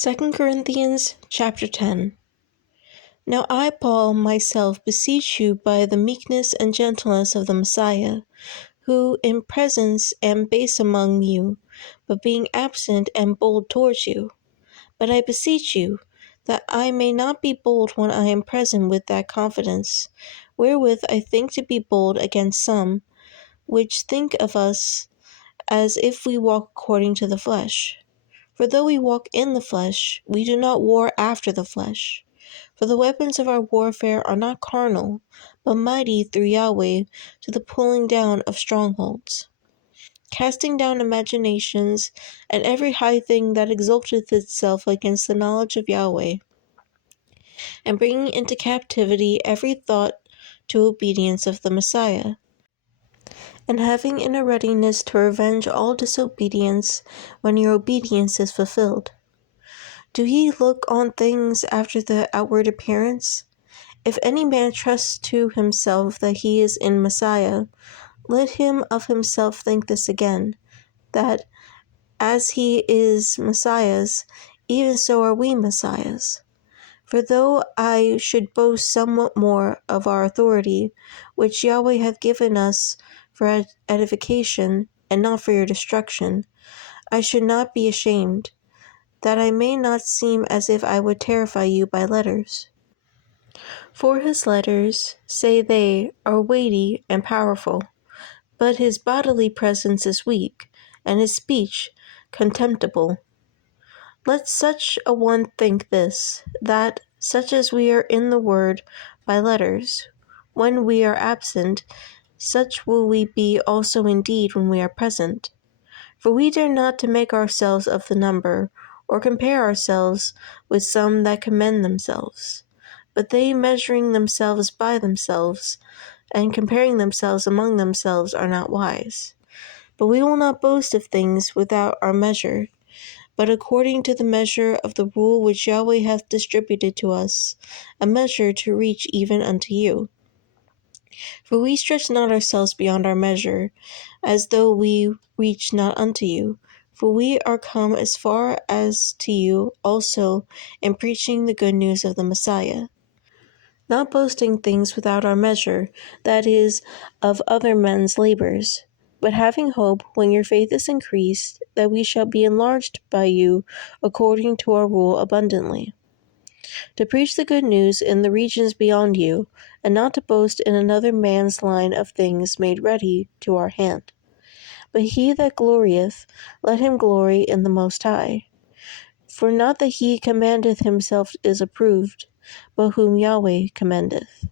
2 Corinthians chapter 10. Now I, Paul, myself beseech you by the meekness and gentleness of the Messiah, who in presence am base among you, but being absent am bold towards you. But I beseech you, that I may not be bold when I am present with that confidence, wherewith I think to be bold against some, which think of us as if we walk according to the flesh. For though we walk in the flesh, we do not war after the flesh. For the weapons of our warfare are not carnal, but mighty through Yahweh to the pulling down of strongholds, casting down imaginations and every high thing that exalteth itself against the knowledge of Yahweh, and bringing into captivity every thought to obedience of the Messiah, and having in a readiness to revenge all disobedience when your obedience is fulfilled. Do ye look on things after the outward appearance? If any man trusts to himself that he is in Messiah, let him of himself think this again, that as he is Messiah's, even so are we Messiah's. For though I should boast somewhat more of our authority, which Yahweh hath given us for edification, and not for your destruction, I should not be ashamed, that I may not seem as if I would terrify you by letters. For his letters, say they, are weighty and powerful, but his bodily presence is weak, and his speech contemptible. Let such a one think this, that, such as we are in the word by letters, when we are absent, such will we be also indeed when we are present. For we dare not to make ourselves of the number, or compare ourselves with some that commend themselves. But they measuring themselves by themselves, and comparing themselves among themselves, are not wise. But we will not boast of things without our measure, but according to the measure of the rule which Yahweh hath distributed to us, a measure to reach even unto you. For we stretch not ourselves beyond our measure, as though we reach not unto you. For we are come as far as to you also in preaching the good news of the Messiah, not boasting things without our measure, that is, of other men's labors, but having hope, when your faith is increased, that we shall be enlarged by you according to our rule abundantly, to preach the good news in the regions beyond you, and not to boast in another man's line of things made ready to our hand. But he that glorieth, let him glory in the Most High. For not that he commandeth himself is approved, but whom Yahweh commendeth.